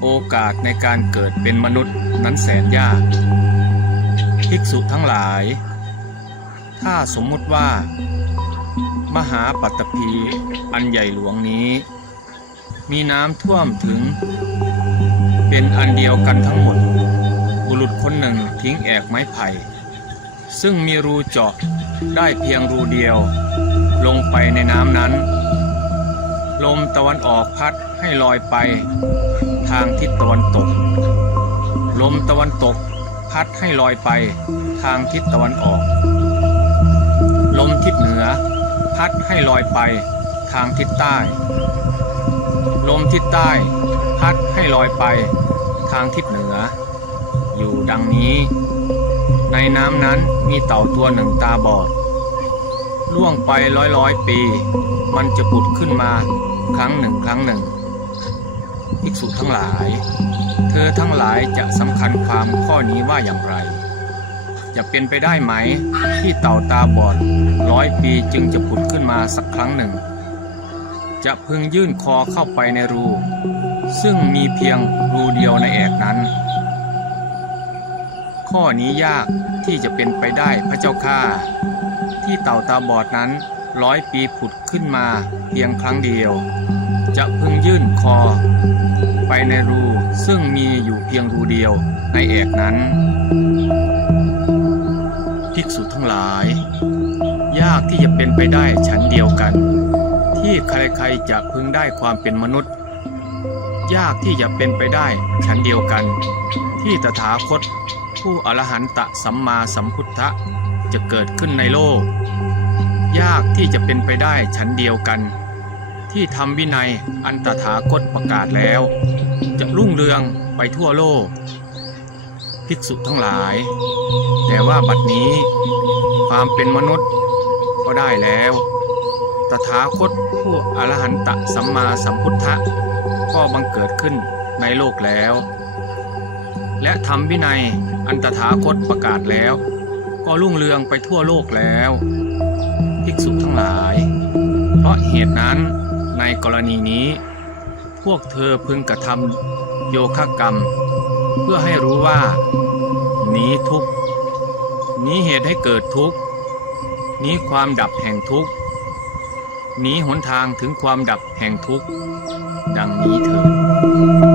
โอกาสในการเกิดเป็นมนุษย์นั้นแสนยาก ภิกษุทั้งหลาย ถ้าสมมุติว่า มหาปัตตภีอันใหญ่หลวงนี้ มีน้ำท่วมถึง เป็นอันเดียวกันทั้งหมด บุรุษคนหนึ่งทิ้งแอกไม้ไผ่ ซึ่งมีรูเจาะได้เพียงรูเดียว ลงไปในน้ำนั้น ลมตะวันออกพัดให้ลอยไป ทางทิศตะวันตก ลมตะวันตก พัดให้ลอยไป ทางทิศตะวันออก ลมทิศเหนือ พัดให้ลอยไป ทางทิศใต้ ลมทิศใต้ พัดให้ลอยไป ทางทิศเหนือ อยู่ดังนี้ ในน้ำนั้นมีเต่าตัวหนึ่งตาบอดล่วงไปร้อยร้อยปี มันจะผุดขึ้นมา ครั้งหนึ่งครั้งหนึ่งภิกษุทั้งหลาย เธอทั้งหลายจะสำคัญความข้อนี้ว่าอย่างไร จะเป็นไปได้ไหมที่เต่าตาบอดร้อยปีจึงจะผุดขึ้นมาสักครั้งหนึ่ง จะพึงยื่นคอเข้าไปในรู ซึ่งมีเพียงรูเดียวในแอกนั้น ข้อนี้ยากที่จะเป็นไปได้พระเจ้าข้าที่เต่าตาบอดนั้น ร้อยปีผุดขึ้นมาเพียงครั้งเดียว จะพึงยื่นคอ ไปในรูซึ่งมีอยู่เพียงรูเดียวในแอกนั้น ภิกษุทั้งหลาย ยากที่จะเป็นไปได้ฉันเดียวกัน ที่ใครๆจะพึงได้ความเป็นมนุษย์ ยากที่จะเป็นไปได้ฉันเดียวกัน ที่ตถาคตผู้อรหันตสัมมาสัมพุทธะจะเกิดขึ้นในโลก ยากที่จะเป็นไปได้ฉันเดียวกัน ที่ทำวินัยอันตถาคตประกาศแล้ว จะรุ่งเรืองไปทั่วโลก ภิกษุทั้งหลาย แต่ว่าบัดนี้ ความเป็นมนุษย์ก็ได้แล้ว ตถาคตผู้อรหันตสัมมาสัมพุทธะก็บังเกิดขึ้นในโลกแล้ว และทำวินัยอันตถาคตประกาศแล้ว ก็รุ่งเรืองไปทั่วโลกแล้ว ภิกษุทั้งหลาย เพราะเหตุนั้นในกรณีนี้ พวกเธอพึงกระทำโยคะกรรม เพื่อให้รู้ว่าหนีทุกหนีเหตุให้เกิดทุกหนีความดับแห่งทุกหนีหนทางถึงความดับแห่งทุกดังนี้เถิด